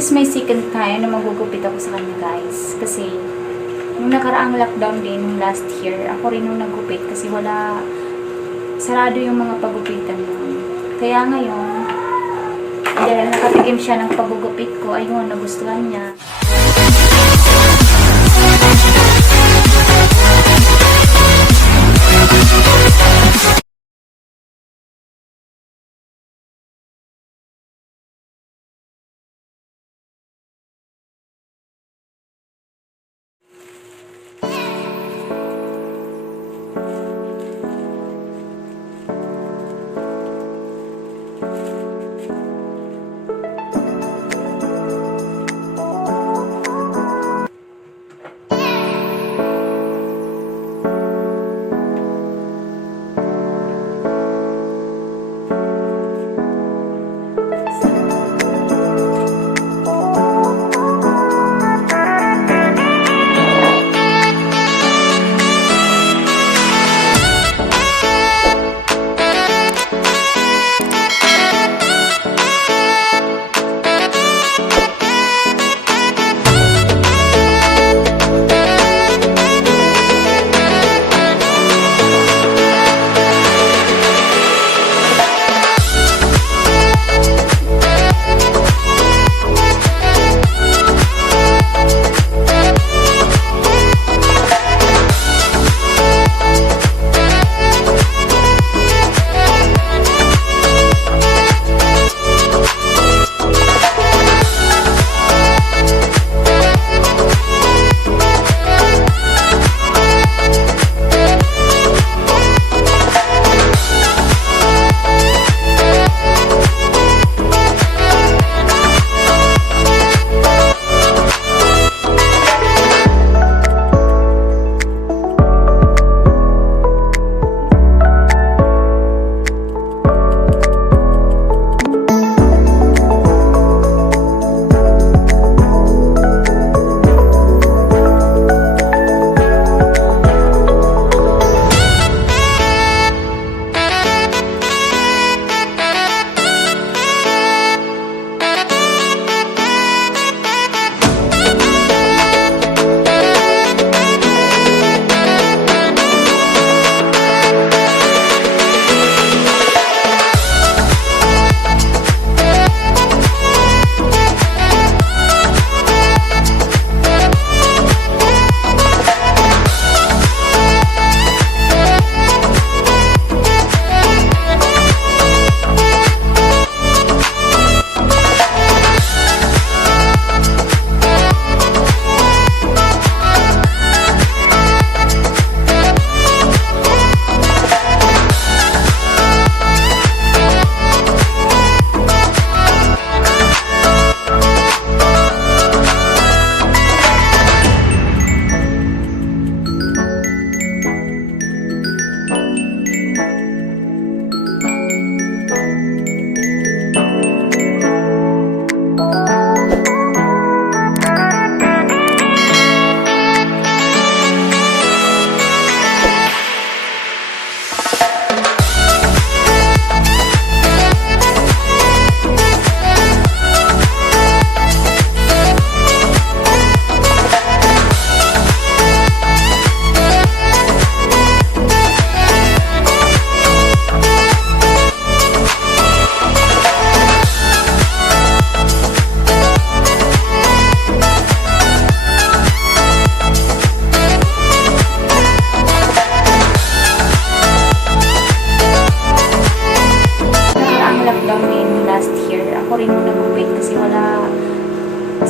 is my second time na magugupit ako sa kanya, guys. Kasi, nung nakaraang lockdown din, nung last year, ako rin nung nagupit kasi wala, sarado yung mga pagupitan nun. Kaya ngayon, dahil nakatikim siya ng pagugupit ko, ayun, nagustuhan niya.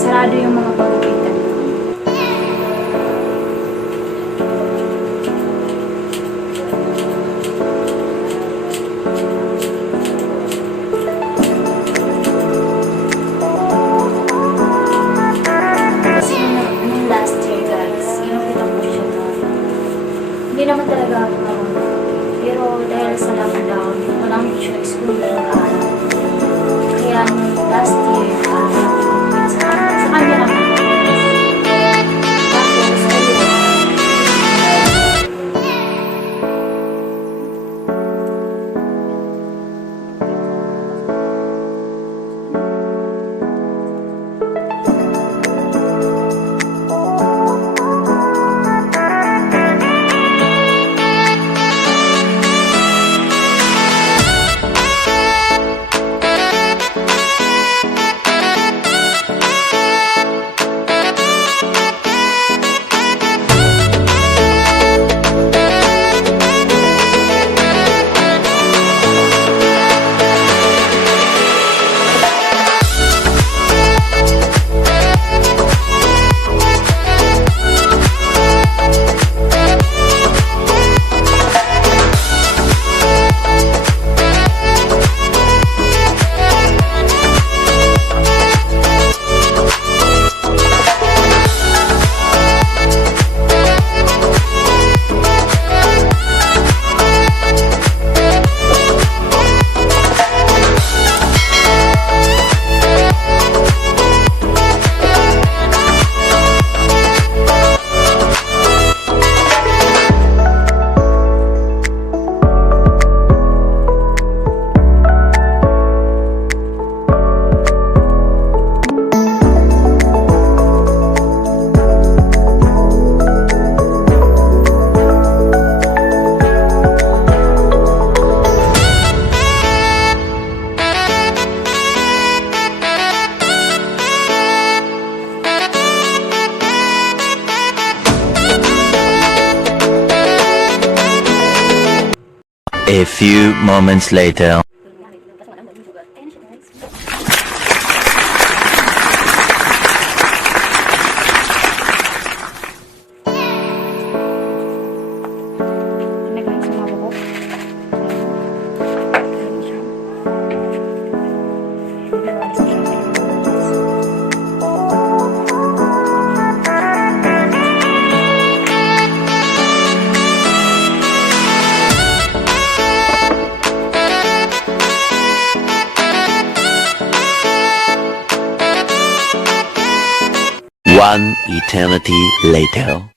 sarado yung mga pagupitan. Kasi nung last year guys, inupitan ko siya na hindi naman talaga ako marunong. Pero dahil sa lockdown, walang siya school ng araw. Kaya nung last year, sa kanya naman. A few moments later. One eternity later.